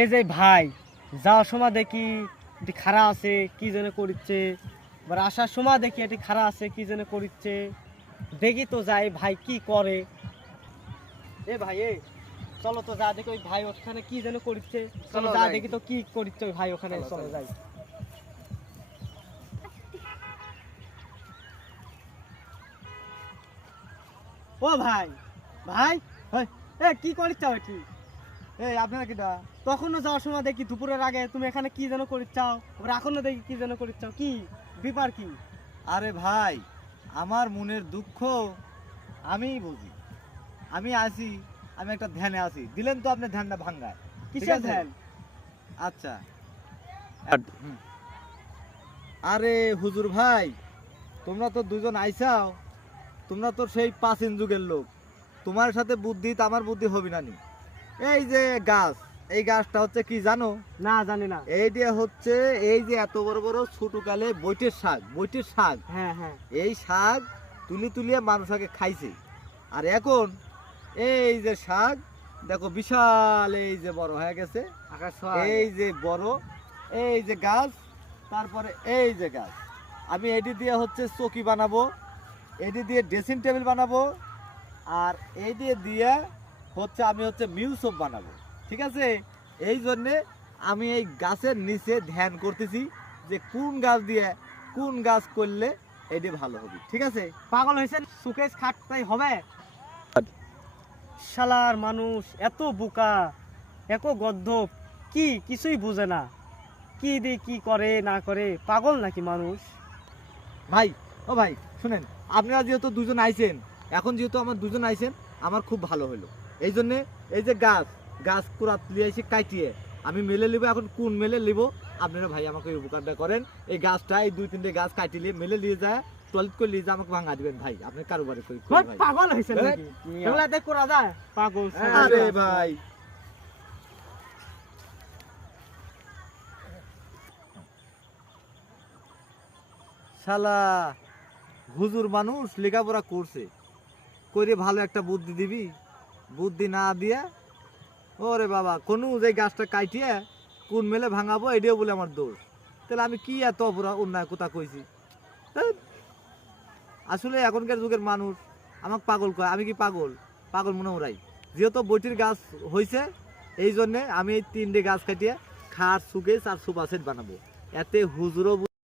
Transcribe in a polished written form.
এই যে ভাই যাওয়ার সময় দেখি এটি খাড়া আছে কি যেন করিচ্ছে, এবার আসার সময় দেখি এটি খাড়া আছে কি যেন করিচ্ছে, দেখি তো যাই ভাই কি করে। এ ভাই এ চলো তো যা দেখি ওই ভাই ওখানে কি যেন করিচ্ছে, চলো যা দেখি তো কি করিচ্ছে ওই ভাই ওখানে, চলো যাই। ও ভাই ভাই এ কি করিচ্ছ এটি? এই আপনারা কিটা? তখনও যাওয়ার সময় দেখি দুপুরের আগে তুমি এখানে কি যেন করিচ্ছাও, এবার এখনো দেখি কি যেন করিচ্ছাও, কি ব্যাপার কি? আরে ভাই, আমার মনের দুঃখ আমি বুঝি। আমি আছি, আমি একটা ধ্যানে আছি, দিলেন তো আপনি ধ্যানটা ভাঙ্গায়। কিসের ধ্যান? আচ্ছা, আরে হুজুর ভাই, তোমরা তো দুজন আইসাও, তোমরা তো সেই প্রাচীন যুগের লোক, তোমার সাথে বুদ্ধি তো আমার বুদ্ধি হবি না নি। এই যে গাছ, এই গাছটা হচ্ছে কি জানো? না জানি না। এই যে হচ্ছে এই যে এত বড় বড় ছোটকালে বৈটের শাক, বৈটের শাক, হ্যাঁ হ্যাঁ। এই শাক তুলিয়ে মানুষ আগে খাইছে। আর এখন এই যে শাক দেখো বিশাল, এই যে বড় হয়ে গেছে, এই যে বড়, এই যে গাছ, তারপরে এই যে গাছ। আমি এটি দিয়ে হচ্ছে চকি বানাবো, এটি দিয়ে ড্রেসিং টেবিল বানাবো, আর এই দিয়ে হচ্ছে আমি হচ্ছে মিউসব বানাবো। ঠিক আছে, এই জন্যে আমি এই গাছের নিচে ধ্যান করতেছি যে কোন গাছ দিয়ে কোন গাছ করলে এটি ভালো হবে। ঠিক আছে, পাগল হয়েছেন? সুকেশ খাটতেই হবে? শালার মানুষ এত বোকা, এত গদ্ধব, কি কিছুই বুঝে না, কি দিয়ে কি করে না করে, পাগল নাকি মানুষ? ভাই ও ভাই শুনেন, আপনারা যেহেতু দুজন আইছেন, এখন যেহেতু আমার দুজন আইছেন, আমার খুব ভালো হলো। এই জন্যে এই যে গাছ কুড়া তুলে এসে কাটিয়ে আমি মেলে নিব। এখন কোন মেলে নিব আপনারা ভাই আমাকে এই উপকারটা করেন। এই গাছটা, এই 2-3টে গাছ কাটিয়ে মেলে নিয়ে যায়, টয়লেট করে নিয়ে যায়, আমাকে ভাঙা দিবেন ভাই। আপনি কারোবারে করি ভাই। পাগল হয়েছেন নাকি? এগুলা দেখ করা যায়? পাগল। আরে ভাই, শালা হুজুর মানুষ লেখাপড়া করছে, করে ভালো একটা বুদ্ধি দিবি, বুদ্ধি না দিয়া ওরে বাবা কোনো যে গাছটা কাটিয়ে কোন মেলে ভাঙাবো এটাও বলে আমার দোষ। তাহলে আমি কি এত অপরাধ অন্যায় কথা কইছি? আসলে এখনকার যুগের মানুষ আমাকে পাগল কয়। আমি কি পাগল? পাগল মনে ওরাই। যেহেতু বইটির গাছ হয়েছে, এই জন্যে আমি এই 3টে গাছ কাটিয়ে খাট, সুকেস আর সোফা সেট বানাবো। এতে হুজুরও